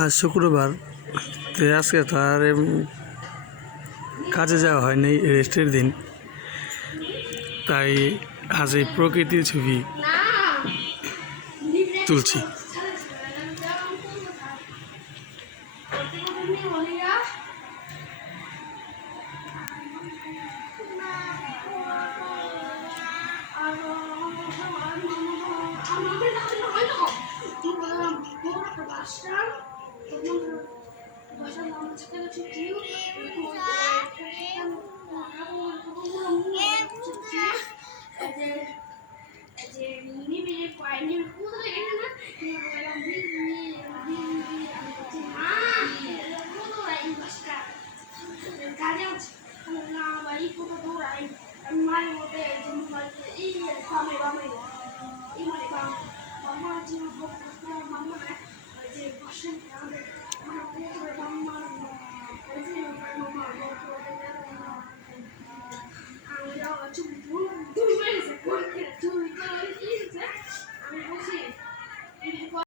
আজ শুক্রবার, তো আজকে তো আর কাজে যাওয়া হয়নি, রেস্টের দিন। তাই আজ এই প্রকৃতির ছবি তুলছি।